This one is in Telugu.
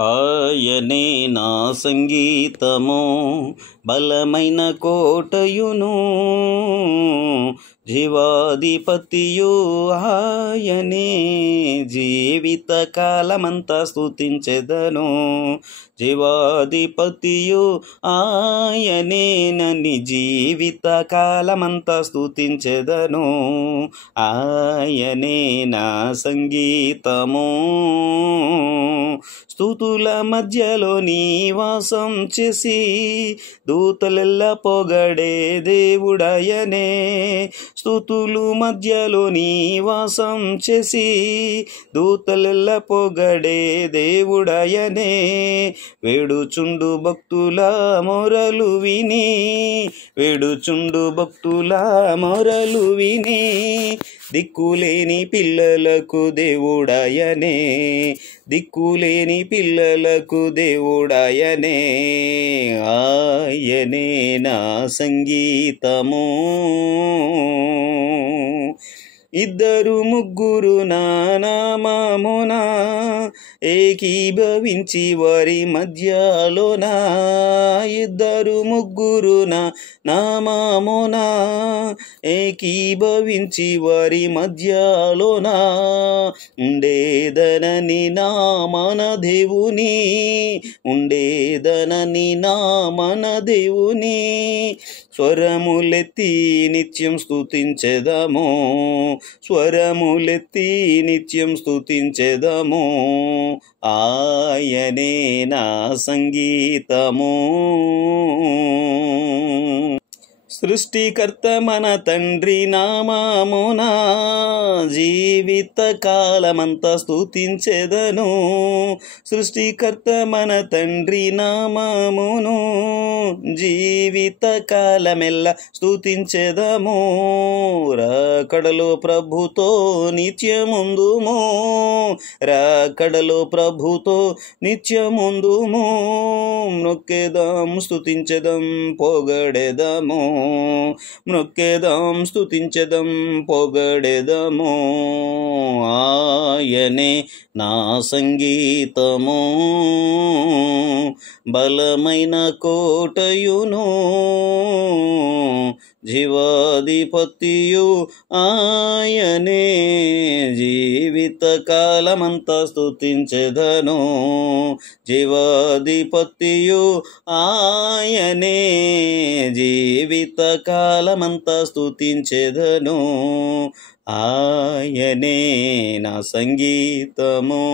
ఆయనే నా సంగీతము, బలమైన కోటయును, జీవాధిపతియు ఆయనే. జీవిత కాలమంతా స్తుతించెదను, జీవాధిపతియు ఆయనే. నన్ను జీవిత కాలమంతా స్తుతించెదను, ఆయనే నా సంగీతము. స్తుతుల మధ్యలో నివాసం చేసి దూతలెల్ల పొగడే దేవుడయనే. స్తుతులు మధ్యలో నివాసం చేసి దూతలెల్ల పొగడే దేవుడయనే. వేడుచుండు భక్తుల మొరలు విని, వేడుచుండు భక్తుల మొరలు విని, దిక్కులేని పిల్లలకు దేవుడయనే, దిక్కులేని పిల్లలకు దేవుడయనే. ఆయనే నా సంగీతము. ఇద్దరు ముగ్గురు నా నామమున ఏకీభవించి వారి మధ్యలోన, ఇద్దరు ముగ్గురు నా నామమున ఏకీభవించి వారి మధ్యలోన, ఉండేదనని నా మన దేవుని, ఉండేదనని నా మన దేవుని. స్వరములెత్తి నిత్యం స్తుతించెదము, స్వరములెత్తి నిత్యం స్తుతించెదము. ఆయనే నా సంగీతము. సృష్టికర్త మన తండ్రి నామమున జీవిత కాలమంతా స్తుతించెదను, సృష్టికర్త మన తండ్రి నామమును జీవిత కాలమెల్ల స్తుతించెదము. రాకడలో ప్రభుతో నిత్యముందుము, రాకడలో ప్రభుతో నిత్యముందుము. మొక్కెదాం స్తుతించెదం పొగడెదము, మొక్కెదాం స్తుతించెదం పొగడెదము. ఆయనే నా సంగీతము, బలమైన కోటయును, జీవాధిపతియు ఆయనే. జీవిత కాలమంతా స్తుతించెదను, జీవాధిపతియు ఆయనే. జీవిత కాలమంతా స్తుతించెదను, ఆయనే నా సంగీతము.